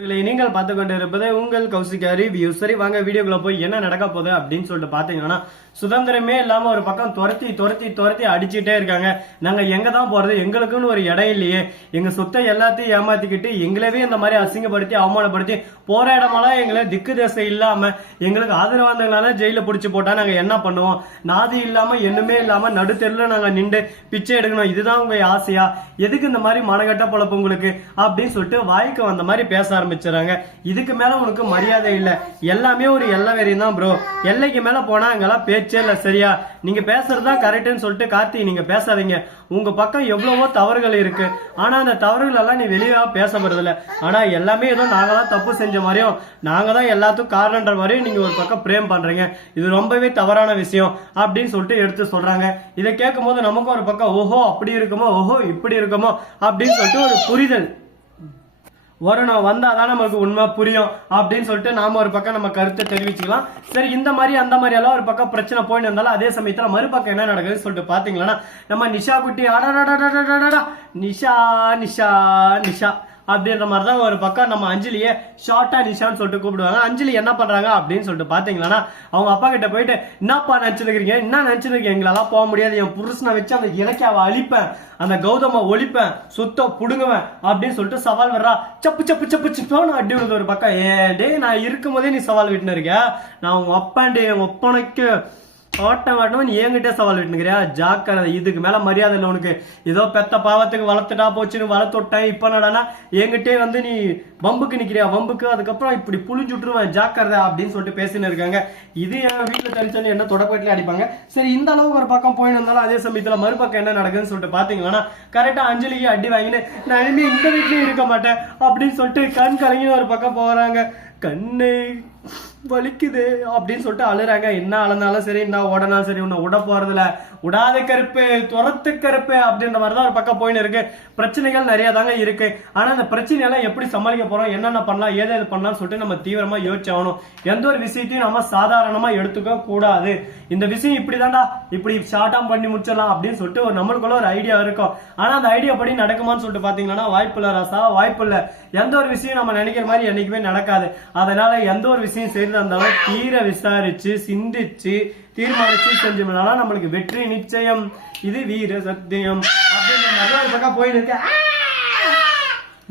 இதில் நீங்கள் பார்த்து கொண்டு இருப்பது உங்கள் கௌசிகா ரிவ்யூ சரி வாங்க வீடியோக்குள்ள போய் என்ன நடக்க போகுது அப்படின்னு சொல்லிட்டு பாத்தீங்கன்னா சுதந்திரமே இல்லாம ஒரு பக்கம் துரத்தி துரத்தி துரத்தி அடிச்சுட்டே இருக்காங்க. நாங்க எங்க தான் போறது எங்களுக்குன்னு ஒரு இடம் இல்லையே. எங்க சொத்தை எல்லாத்தையும் ஏமாத்திக்கிட்டு எங்களவே இந்த மாதிரி அசிங்கப்படுத்தி அவமானப்படுத்தி போற இடமெல்லாம் எங்களை திக்கு தசை இல்லாம எங்களுக்கு ஆதரவாந்தங்களால ஜெயில பிடிச்சி போட்டா நாங்க என்ன பண்ணுவோம்? நாதி இல்லாம என்னமே இல்லாம நடுத்தெருல நாங்க நின்று பிச்சை எடுக்கணும். இதுதான் உங்க ஆசையா? எதுக்கு இந்த மாதிரி மனகட்ட பொழப்பு உங்களுக்கு? அப்படின்னு சொல்லிட்டு வாய்க்கு வந்த மாதிரி பேச ஆரம்பிச்சுறாங்க இதுக்கு மேல உனக்கு மரியாதை இல்ல. எல்லாமே ஒரு எல்லை வெறியும் தான் ப்ரோ எல்லைக்கு மேல போனா அங்கெல்லாம் பேச்சே இல்ல சரியா? நீங்க பேசுறதுதான் கரெக்ட்னு சொல்லிட்டு கார்த்தி நீங்க பேசாதீங்க. உங்க பக்கம் எவ்வளவோ தவறுகள் இருக்கு. ஆனா அந்த தவறுகள் எல்லாம் நீ வெளியே பேசப்படுறது இல்ல. ஆனா எல்லாமே ஏதோ நாங்க தான் தப்பு செஞ்ச மாதிரியும் நாங்க தான் எல்லாத்துக்கும் காரணன்ற மாதிரியும் நீங்க ஒரு பக்கம் பிரேம் பண்றீங்க. இது ரொம்பவே தவறான விஷயம் அப்படின்னு சொல்லிட்டு எடுத்து சொல்றாங்க. இதை கேட்கும் போது நமக்கும் ஒரு பக்கம் ஓஹோ அப்படி இருக்குமோ ஓஹோ இப்படி இருக்குமோ அப்படின்னு சொல்லிட்டு ஒரு புரிதல். வரணும் வந்தால் தான் நமக்கு உண்மை புரியும் அப்படின்னு சொல்லிட்டு நாம ஒரு பக்கம் நம்ம கருத்தை தெரிவிச்சுக்கலாம். சரி இந்த மாதிரி அந்த மாதிரி எல்லாம் ஒரு பக்கம் பிரச்சனை போயின்னு இருந்தாலும் அதே சமயத்தில் மறுபக்கம் என்ன நடக்குதுன்னு சொல்லிட்டு பார்த்தீங்களன்னா நம்ம நிஷா குட்டி ஆடாடாடாடாடாடா நிஷா நிஷா நிஷா. அப்படின்ற மாதிரி தான் ஒரு பக்கம் நம்ம அஞ்சலியை ஷார்ட்டா நிஷான்னு சொல்லிட்டு கூப்பிடுவாங்க. அஞ்சலி என்ன பண்றாங்க அப்படின்னு சொல்லிட்டு பாத்தீங்கன்னா அவங்க அப்பா கிட்ட போயிட்டு என்னப்பா நினைச்சிருக்கீங்க என்ன நினைச்சிருக்கீங்க? எங்களால போக முடியாது. என் புருஷனை வச்சு அந்த இலக்கியாவை அழிப்பேன். அந்த கௌதம ஒழிப்பேன். சுத்த புடுங்குவேன். அப்படின்னு சொல்லிட்டு சவால் வர்றா சப்பு சப்பு சப்பு சிப்போன்னு அடி விழுது ஒரு பக்கம். ஏ டே நான் இருக்கும் போதே நீ சவால் விட்டுன்னு இருக்க. நான் உங்க அப்பாண்டி உங்க ஒப்பனைக்கு ஓட்டம் வாட்டணும் நீ என்கிட்ட சவால் விட்டுனுக்கிறியா? ஜாக்கிரதை. இதுக்கு மேல மரியாதை இல்லை உனக்கு. ஏதோ பெத்த பாவத்துக்கு வளர்த்துட்டா போச்சுன்னு வளர்த்து விட்டேன் இப்ப நடனா என்கிட்டே வந்து நீ வம்புக்கு நிக்கிறியா? வம்புக்கு அதுக்கப்புறம் இப்படி புளிஞ்சு விட்டுருவேன் ஜாக்கிரதை அப்படின்னு சொல்லிட்டு பேசினு இருக்காங்க. இது என் வீட்டுல தெரிஞ்சோன்னு என்ன தொடக்கத்துல அடிப்பாங்க. சரி இந்த அளவுக்கு ஒரு பக்கம் போயின்னு இருந்தாலும் அதே சமயத்துல மறுபக்கம் என்ன நடக்குதுன்னு சொல்லிட்டு பாத்தீங்கன்னா கரெக்டா அஞ்சலிக்கு அடி வாங்கினு நான் இனிமே இந்த வீட்லயும் இருக்க மாட்டேன் அப்படின்னு சொல்லிட்டு கண் கலங்கி ஒரு பக்கம் போறாங்க. கண்ணு வலிக்குது அப்படின்னு சொல்லிட்டு அழுறாங்க. என்ன அழுந்தாலும் சரி என்ன ஓடனாலும் சரி உன்னை உட போறதில்ல. உடாத கருப்பு துரத்து கருப்பு அப்படின்ற மாதிரி தான் ஒரு பக்கம் போயின்னு இருக்கு. பிரச்சனைகள் நிறைய தாங்க இருக்கு. ஆனா அந்த பிரச்சனையெல்லாம் எப்படி சமாளிக்க போறோம் என்னென்ன பண்ணலாம் ஏது எது பண்ணலாம்னு சொல்லிட்டு நம்ம தீவிரமா யோசிச்சாகணும். எந்த ஒரு விஷயத்தையும் நம்ம சாதாரணமா எடுத்துக்க கூடாது. இந்த விஷயம் இப்படிதான்டா இப்படி ஷார்ட்டா பண்ணி முடிச்சிடலாம் அப்படின்னு சொல்லிட்டு ஒரு நம்மளுக்குள்ள ஒரு ஐடியா இருக்கும். ஆனா அந்த ஐடியா படி நடக்குமான்னு சொல்லிட்டு பாத்தீங்கன்னா வாய்ப்பு இல்ல ராசா வாய்ப்பு இல்ல எந்த ஒரு விஷயம் நம்ம நினைக்கிற மாதிரி என்னைக்குமே நடக்காது. அதனால எந்த ஒரு விஷயம் செய்யறதா இருந்தாலும் தீர விசாரிச்சு சிந்திச்சு தீர்மானிச்சு செஞ்சோம்னால நம்மளுக்கு வெற்றி நிச்சயம். இது வீர சத்தியம். அப்படின்ற மாதிரி ஒரு பக்கம் போயிட்டு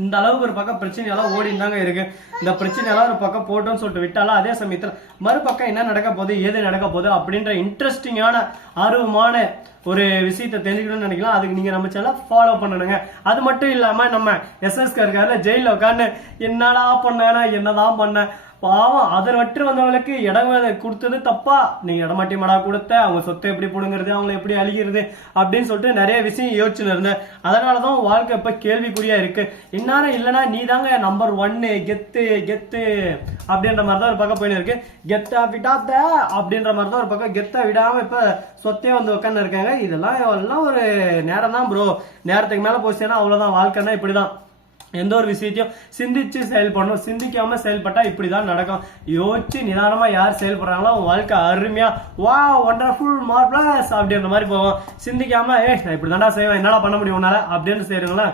இந்த அளவுக்கு ஒரு பக்கம் பிரச்சனை எல்லாம் ஓடின்னு தாங்க இருக்கு. இந்த பிரச்சனை எல்லாம் ஒரு பக்கம் போட்டோம்னு சொல்லிட்டு விட்டாலும் அதே சமயத்துல மறுபக்கம் என்ன நடக்க போகுது ஏது நடக்க போகுது அப்படின்ற இன்ட்ரெஸ்டிங்கான ஆர்வமான ஒரு விஷயத்தை தெரிஞ்சுக்கணும்னு நினைக்கலாம். அதுக்கு நீங்க நம்ம சேனலை ஃபாலோ பண்ணணுங்க. அது மட்டும் இல்லாம நம்ம எஸ்எஸ்கே இருக்காரு ஜெயில உட்காந்து என்னடா பண்ணேனா என்னதான் பண்ண பாவம் அதை வட்டு வந்தவங்களுக்கு இடம் கொடுத்தது தப்பா? நீங்க இடமாட்டி மடா கொடுத்த அவங்க சொத்தை எப்படி பிடுங்கிறது அவங்கள எப்படி அழிகிறது அப்படின்னு சொல்லிட்டு நிறைய விஷயம் யோசிச்சுன்னு இருந்தேன். அதனால தான் வாழ்க்கை இப்போ கேள்விக்குறியா இருக்கு. இன்னாரம் இல்லைன்னா நீ தாங்க நம்பர் ஒன்னு கெத்து கெத்து அப்படின்ற மாதிரி தான் ஒரு பக்கம் போயின்னு இருக்கு. கெத்தா விடாத அப்படின்ற மாதிரி தான் ஒரு பக்கம். கெத்தா விடாம இப்ப சொத்தே வந்து உட்காந்து இருக்காங்க. இதெல்லாம் எல்லாம் ஒரு நேரம் தான் ப்ரோ நேரத்துக்கு மேல போச்சுன்னா அவ்வளவுதான். வாழ்க்கைன்னா இப்படிதான். எந்த ஒரு விஷயத்தையும் சிந்திச்சு செயல்படணும் சிந்திக்காம செயல்பட்டா இப்படிதான் நடக்கும். யோசிச்சு நிதானமா யார் செயல்படுறாங்களோ அவங்க வாழ்க்கை அருமையா வா ஒண்டர்ஃபுல் மார்பிளஸ் அப்படின்ற மாதிரி போவோம் சிந்திக்காம ஏ நான் இப்படி தாண்டா செய்வேன் என்னடா பண்ண முடியும் உன்னால? அப்படின்னு செய்யறீங்களா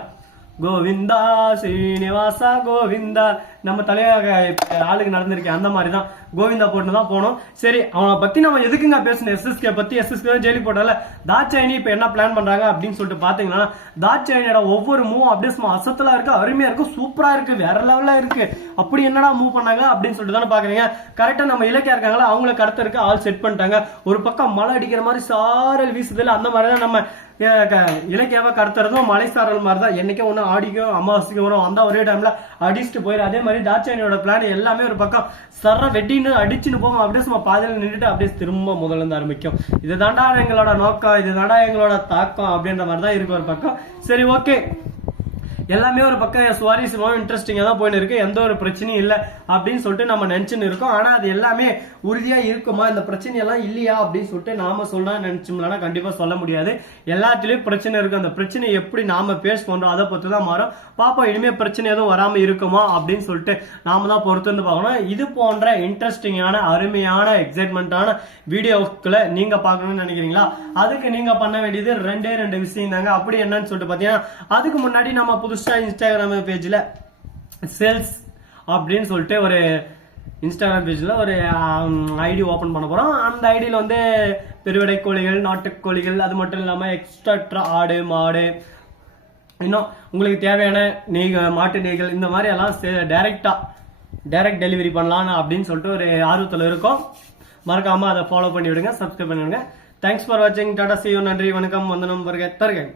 கோவிந்தா ஸ்ரீனிவாசா கோவிந்தா. நம்ம தலையாக ஆளுக்கு நடந்திருக்கேன் அந்த மாதிரி தான் கோவிந்தா போட்டு தான் போனோம். சரி அவனை பத்தி நம்ம எதுக்குங்க பேசணும்? எஸ்எஸ்கே பத்தி எஸ்எஸ்கே ஜெயிலி போட்டால தாட்சாயினி இப்ப என்ன பிளான் பண்றாங்க அப்படின்னு சொல்லிட்டு பாத்தீங்கன்னா தாட்சாயினியோட ஒவ்வொரு மூவ் அப்படியே சும்மா அசத்தலா இருக்கு அருமையா இருக்கு சூப்பரா இருக்கு வேற லெவல்ல இருக்கு. அப்படி என்னடா மூவ் பண்ணாங்க அப்படின்னு சொல்லிட்டு தானே பாக்குறீங்க. கரெக்டா நம்ம இலக்கியா இருக்காங்களா? அவங்களுக்கு கடத்த இருக்கு ஆள் செட் பண்ணிட்டாங்க. ஒரு பக்கம் மழை அடிக்கிற மாதிரி சாரல் வீசுதில்ல அந்த மாதிரி தான் நம்ம இலக்கியாவை கடத்துறதும் மலை சாரல் மாதிரி தான் என்னைக்கும் ஒன்று ஆடிக்கும் அமாவாசைக்கும் வரும் அந்த ஒரே டைம்ல அடிச்சுட்டு போயிடும் அதே மாதிரி தாட்சாயனியோட பிளான் எல்லாமே ஒரு பக்கம். சர வெட்டின்னு அடிச்சுன்னு போகும் அப்படியே சும்மா பாதையில் நின்றுட்டு அப்படியே திரும்ப முதல்ல இருந்து ஆரம்பிக்கும். இதுதான்டா எங்களோட நோக்கம் இதுதான்டா எங்களோட தாக்கம் அப்படின்ற மாதிரி தான் இருக்கு ஒரு பக்கம். சரி ஓகே எல்லாமே ஒரு பக்கம் சுவாரஸ்யமாகவும் இன்ட்ரெஸ்டிங்காக தான் போயின்னு இருக்கு. எந்த ஒரு பிரச்சனையும் இல்லை அப்படின்னு சொல்லிட்டு நம்ம நினச்சின்னு இருக்கோம். ஆனால் அது எல்லாமே உறுதியாக இருக்குமா? இந்த பிரச்சனையெல்லாம் இல்லையா? அப்படின்னு சொல்லிட்டு நாம சொல்லலாம் நினச்சோம்னா கண்டிப்பாக சொல்ல முடியாது. எல்லாத்துலேயும் பிரச்சனை இருக்கு. அந்த பிரச்சனையை எப்படி நாம பேஸ் பண்ணுறோம் அதை பொறுத்து தான் மாறும். பாப்பா இனிமேல் பிரச்சனை எதுவும் வராமல் இருக்குமா? அப்படின்னு சொல்லிட்டு நாம தான் பொறுத்து வந்து பார்க்கணும். இது போன்ற இன்ட்ரெஸ்டிங்கான அருமையான எக்ஸைட்மெண்ட்டான வீடியோக்களை நீங்கள் பார்க்கணும்னு நினைக்கிறீங்களா? அதுக்கு நீங்கள் பண்ண வேண்டியது ரெண்டே ரெண்டு விஷயம் தாங்க அப்படி என்னன்னு சொல்லிட்டு பார்த்தீங்கன்னா அதுக்கு முன்னாடி நம்ம புதுசாக இன்ஸ்டாகிராம் பேஜில் சேல்ஸ் அப்படின்னு சொல்லிட்டு ஒரு இன்ஸ்டாகிராம் பேஜில் ஒரு ஐடி ஓப்பன் பண்ண போகிறோம் அந்த ஐடியில் வந்து பெருவிடை கோழிகள் நாட்டுக்கோழிகள் அது மட்டும் இல்லாமல் எக்ஸ்ட்ரா ஆடு மாடு இன்னும் உங்களுக்கு தேவையான நெய்கள் மாட்டு நெய்கள் இந்த மாதிரி எல்லாம் டைரெக்டாக டைரக்ட் டெலிவரி பண்ணலாம் அப்படின்னு சொல்லிட்டு ஒரு ஆர்வத்தில் இருக்கும். மறக்காமல் அதை ஃபாலோ பண்ணி விடுங்க சப்ஸ்கிரைப் பண்ணி விடுங்க தேங்க்ஸ் ஃபார் வாட்சிங் டாடா சியூ நன்றி வணக்கம். வந்தனம் வருக தருகை.